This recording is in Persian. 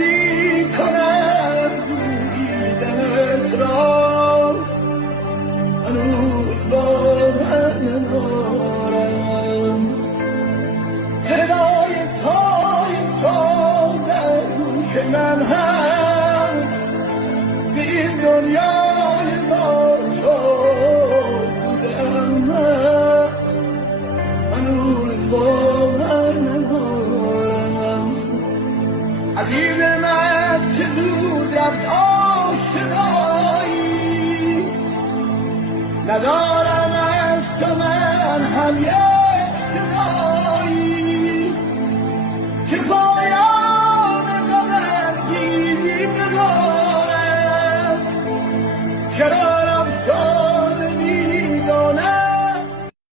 بی کنم دیدنت را هنوز باور ندارم صدای پای تو در گوش من هست به این دنیای با تو بودم هست هنوز باور ندارم عزیز من که زود رفت آشنایی ندارم از تو من هم یک جدایی که